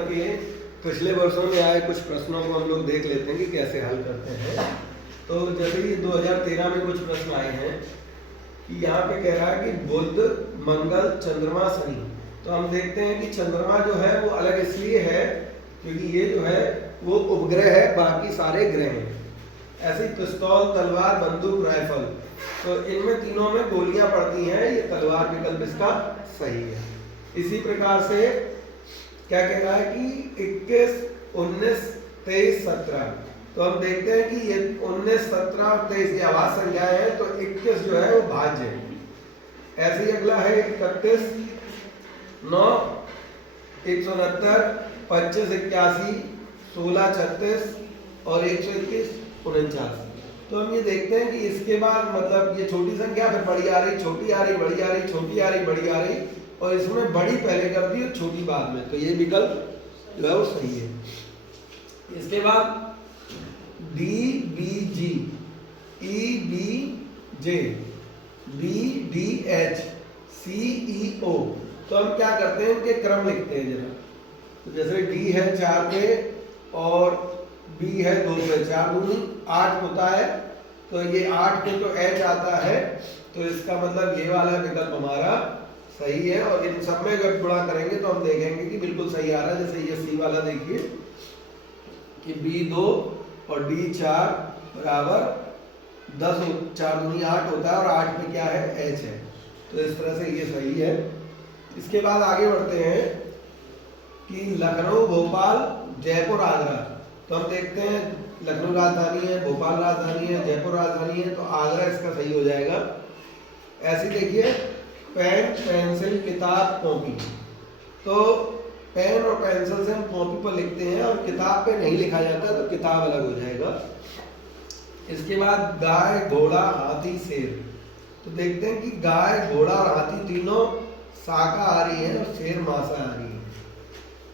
के पिछले वर्षों में आए कुछ प्रश्नों को हम लोग देख लेते हैं कि कैसे हल करते हैं। तो जैसे कि 2013 में कुछ प्रश्न आए हैं कि यहाँ पे कह रहा है कि बुध, मंगल, चंद्रमा, शनि। तो हम देखते हैं कि चंद्रमा जो है वो अलग इसलिए है क्योंकि ये जो है वो उपग्रह है, बाकी सारे ग्रह हैं। ऐसे ही पिस्तौल, तलवार, बंदूक, राइफल, तो इनमें तीनों में गोलियां पड़ती हैं, ये तलवार विकल्प इसका सही है। इसी प्रकार से क्या कह रहा है कि 21, 19, 23, 17। तो हम देखते हैं कि ये 19, 17 और 23 ये आवाज संख्याएं हैं, तो 21 जो है वो भाज्य है। ऐसे ही अगला है 31, 9, 169, 25, 81, 16, 36 और 121, 49। तो हम ये देखते हैं कि इसके बाद मतलब ये छोटी संख्या फिर बड़ी आ रही, छोटी आ रही, बड़ी आ रही, छोटी आ रही, बड़ी आ रही, और इसमें बड़ी पहले कर दी और छोटी बाद में, तो ये विकल्प जो है वो सही है। इसके बाद D B G, E B J, B D H, C E O. तो हम क्या करते हैं, इनके क्रम लिखते हैं जरा। तो जैसे डी है 4 पे और बी है 2 पे, 4 दूनी 8 होता है, तो ये 8 पे तो एच आता है, तो इसका मतलब ये वाला विकल्प हमारा सही है। और इन सब में अगर गुणा करेंगे तो हम देखेंगे कि बिल्कुल सही आ रहा है। जैसे ये सी वाला देखिए कि B2 और D4 बराबर 10, 4 दूनी 8 होता है और 8 पे क्या है, H है, तो इस तरह से ये सही है। इसके बाद आगे बढ़ते हैं कि लखनऊ, भोपाल, जयपुर, आगरा। तो हम देखते हैं लखनऊ राजधानी है, भोपाल राजधानी है, जयपुर राजधानी है, तो आगरा इसका सही हो जाएगा। ऐसे देखिए पेन, पेंसिल, किताब, कॉपी। तो पेन और पेंसिल से हम कॉपी पर लिखते हैं और किताब पे नहीं लिखा जाता, तो किताब अलग हो जाएगा। इसके बाद गाय, घोड़ा, हाथी, शेर। तो देखते हैं कि गाय, घोड़ा और हाथी तीनों शाकाहारी हैं और शेर मांसाहारी है।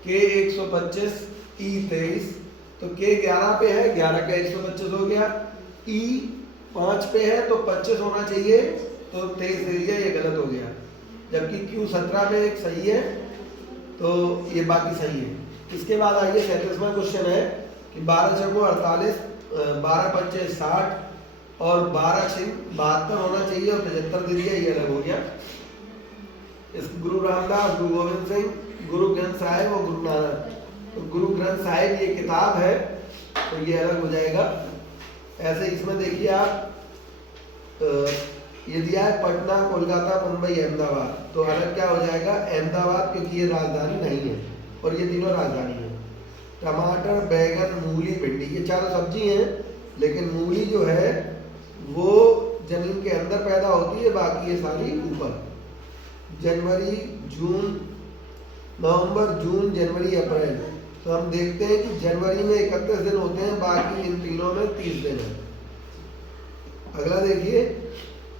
के 125, ई 23, तो के 11 पे है, 11 का 125 हो गया। ई 5 पे है तो 25 होना चाहिए, तो 23 दे दिया, ये गलत हो गया। जबकि क्यू 17 में एक सही है, तो ये बाकी सही है। इसके बाद आइए 37वां क्वेश्चन है कि 12 चौको 48, 12 पंचे 60 और 12 छिक 72 होना चाहिए और 75 दे दिया, ये अलग हो गया। इस गुरु रामदास, गुरु गोविंद सिंह, गुरु ग्रंथ साहिब और गुरु नानक। तो गुरु ग्रंथ साहिब ये किताब है, तो ये अलग हो जाएगा। ऐसे इसमें देखिए आप ये दिया है पटना, कोलकाता, मुंबई, अहमदाबाद, तो अलग क्या हो जाएगा, अहमदाबाद, क्योंकि ये राजधानी नहीं है और ये तीनों राजधानी है। टमाटर, बैगन, मूली, भिंडी, ये चारों सब्जी हैं, लेकिन मूली जो है वो जमीन के अंदर पैदा होती है, बाकी ये सारी ऊपर। जनवरी, जून, नवंबर, जून, जनवरी, अप्रैल। तो हम देखते हैं कि जनवरी में 31 दिन होते हैं, बाकी इन तीनों में 30 दिन है। अगला देखिए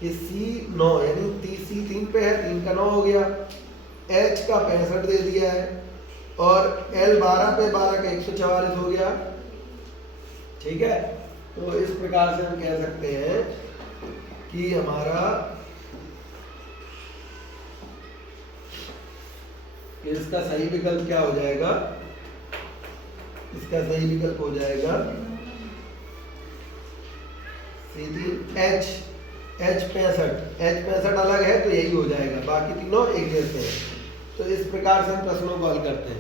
कि C9 यानी C 3 पे है, 3 का 9 हो गया। H का 65 दे दिया है और L 12 पे, 12 का 144 हो गया। ठीक है, तो इस प्रकार से हम कह सकते हैं कि हमारा इसका सही विकल्प क्या हो जाएगा, इसका सही विकल्प हो जाएगा सीधी H 65 अलग है, तो यही हो जाएगा, बाकी तीनों एक जैसे हैं। तो इस प्रकार से हम प्रश्नों को हल करते हैं।